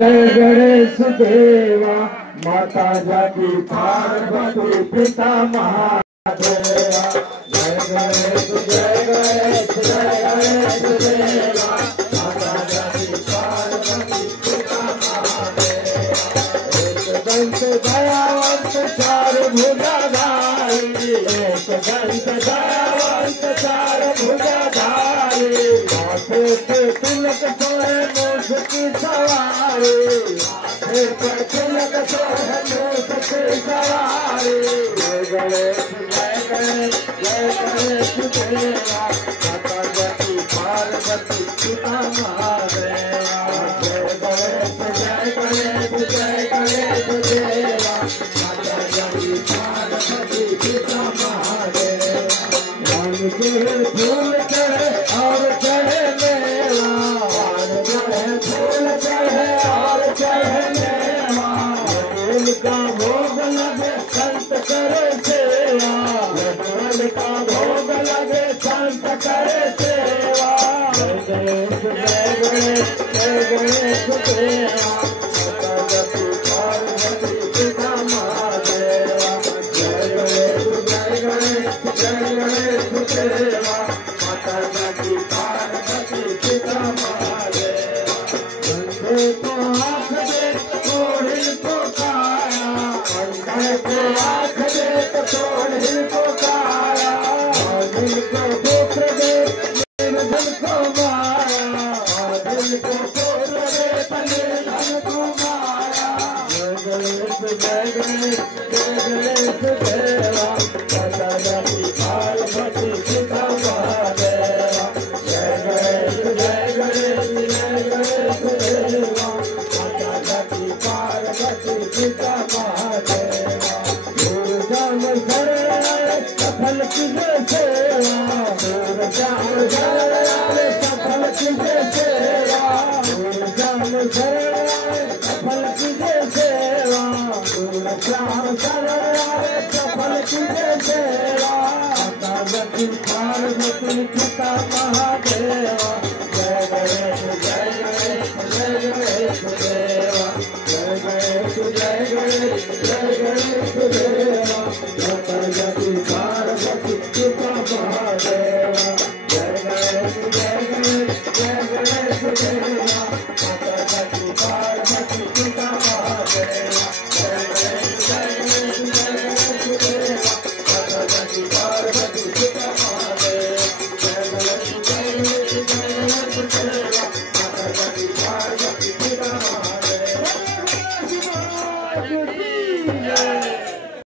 जय गणेश देवा माता जाति पार्वती पिता महादेवा। जय गणेश जय गणेश जय गणेश देवा माता जाति पार्वती पिता महादेवा। एक दंत दयावंत चार भुजाधारी, एक दंत दयावंत चार भुजाधारी, माथे पे तिलक सोए मूछ की सवारी, पर तिलक सोए मूछ की सवारी। जय गणेश जय गणेश जय गणेश देवा माता जाति पार्वती पिता महादेवा। जय गणेश जय गणेश जय गणेश देवा माता जाति पार्वती पिता महादेवा। रंग के फूल चढ़े और चढ़े मेवा, चढ़े फूल चढ़े और चढ़े मेवा, फूल का भोग लगे संत करे सेवा, फूल का भोग लगे संत करे सेवा। जय गणेश जय गणेश देवा माता जाति पार्वती पिता महादेवा। जय गणेश जय गणेश जय गणेश देवा माता जाति पार्वती पिता महादेवा। बंदे को आँख दे तोड़ को काया, बंदे को आँख दे तोड़ को काया, दिल को पुत्र दे निर्धन को माया, दिल को पुत्र दे निर्धन को माया। जय गणेश जय गणेश देवा माता जाति पार्वती पिता महादेवा। जय गणेश जय गणेश जय गणेश देवा माता जाति पार्वती पिता महादेवा। दुर्गम शरण सफल तुझे सेवा, दुर्गम शरण सफल तुझे सेवा, दुर्गम शरण सफल तुझे सेवा, दुर्गम शरण सफल तुझे सेवा। माता जाति पार्वती पिता महादेवा। जय गणेश जय गणेश जय गणेश देवा, जय गणेश जय गणेश जय गणेश देवा माता जाति पार्वती पिता महादेवा। जय गणेश जय गणेश जय गणेश देवा माता जाति पार्वती पिता महादेवा। जय गणेश जय गणेश जय गणेश देवा माता जाति पार्वती पिता महादेवा। जय गणेश जय गणेश जय गणेश देवा माता जाति पार्वती पिता महादेवा।